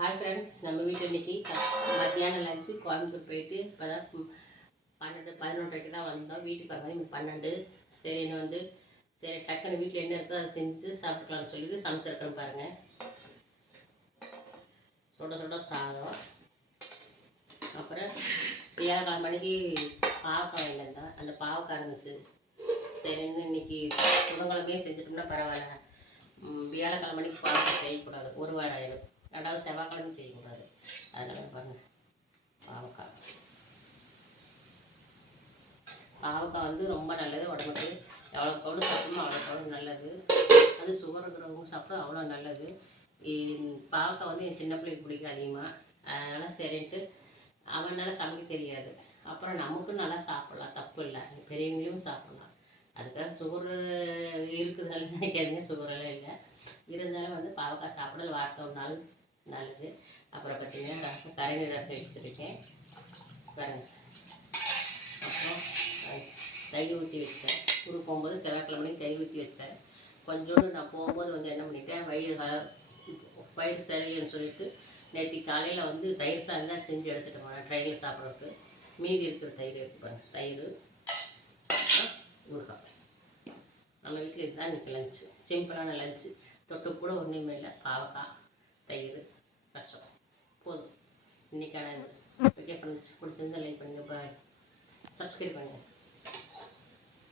Hi friends, நம்ம வீட்டில் இன்றைக்கி மத்தியானம் லஞ்சு கோயம்புத்தூர் போயிட்டு இப்போ தான் 11:30 தான் வந்தோம். வீட்டுக்கு வரும்போது 12. சரின்னு சரி டக்குன்னு வீட்டில் என்ன இருக்கோ அதை செஞ்சு சாப்பிட்டுக்கலாம்னு சொல்லிட்டு சமைச்சிருக்கேன்னு பாருங்கள். சுட சுட சாதம், அப்புறம் 7:15 மணிக்கு பாவக்காய் வாங்கியிருந்தேன். அந்த பாவக்காய் இருந்துச்சு. சரின்னு இன்றைக்கி புதன்கிழமையும் செஞ்சுட்டோம்னா பரவாயில்ல. வியாழக்கிழமை மணிக்கு பாவக்காய் செய்யக்கூடாது, ஒரு வாரம் ஆயிடும். ரெண்டாவது செவ்வாய்க்கிழமை செய்யக்கூடாது. அதனால் பாருங்கள், பாவக்காய் ரொம்ப நல்லது உடம்புக்கு. எவ்வளோக்கு எவ்வளோ சாப்பிடணுமோ அவ்வளோக்கு எவ்வளோ நல்லது. அது சுகர் இருக்கிறவங்க சாப்பிட்டா அவ்வளோ நல்லது. பாவக்காய் என் சின்ன பிள்ளைக்கு பிடிக்கும் அதிகமாக. அதனால் சரின்ட்டு அவனால் சமைக்க தெரியாது. அப்புறம் நமக்கும் நல்லா சாப்பிட்லாம், தப்பு இல்லை. பெரியவங்களையும் சாப்பிட்லாம். அதுக்காக சுகர் இருக்குதுனால நினைக்காதீங்க, சுகரெல்லாம் இல்லை. இருந்தாலும் பாவக்காய் சாப்பிடல வாரத்தில் ஒரு நாள் நல்லது. அப்புறம் பார்த்திங்கன்னா கரைநீர் ரசம் வச்சுருக்கேன் பாருங்கள். அப்புறம் தயிர் ஊற்றி வச்சேன். ஊருக்கு போகும்போது செவ்வாய்க்கிழமைக்கு தயிர் ஊற்றி வச்சேன். கொஞ்சோண்டு நான் போகும்போது என்ன பண்ணிட்டேன், வயிறு சரியில்லைன்னு சொல்லிட்டு நேற்று காலையில் தயிர் சாதம் தான் செஞ்சு எடுத்துகிட்டு போனேன் ட்ரெயினில் சாப்பிட்றதுக்கு. மீதி இருக்கிற தயிர் எடுத்து பாருங்கள். தயிர் ஊறுகாய். நம்ம வீட்டில் இதுதான் இன்றைக்கி லஞ்சு. சிம்பிளான லஞ்சு. தொட்டு கூட ஒன்றுமே இல்லை. பாவக்காய், தயிர், ரசம் போதும் இன்றைக்கான இது. ஓகே ஃப்ரெண்ட்ஸ், பிடிச்சிருந்தா லைக் பண்ணுங்கள், பாய். சப்ஸ்கிரைப் பண்ணுங்கள்.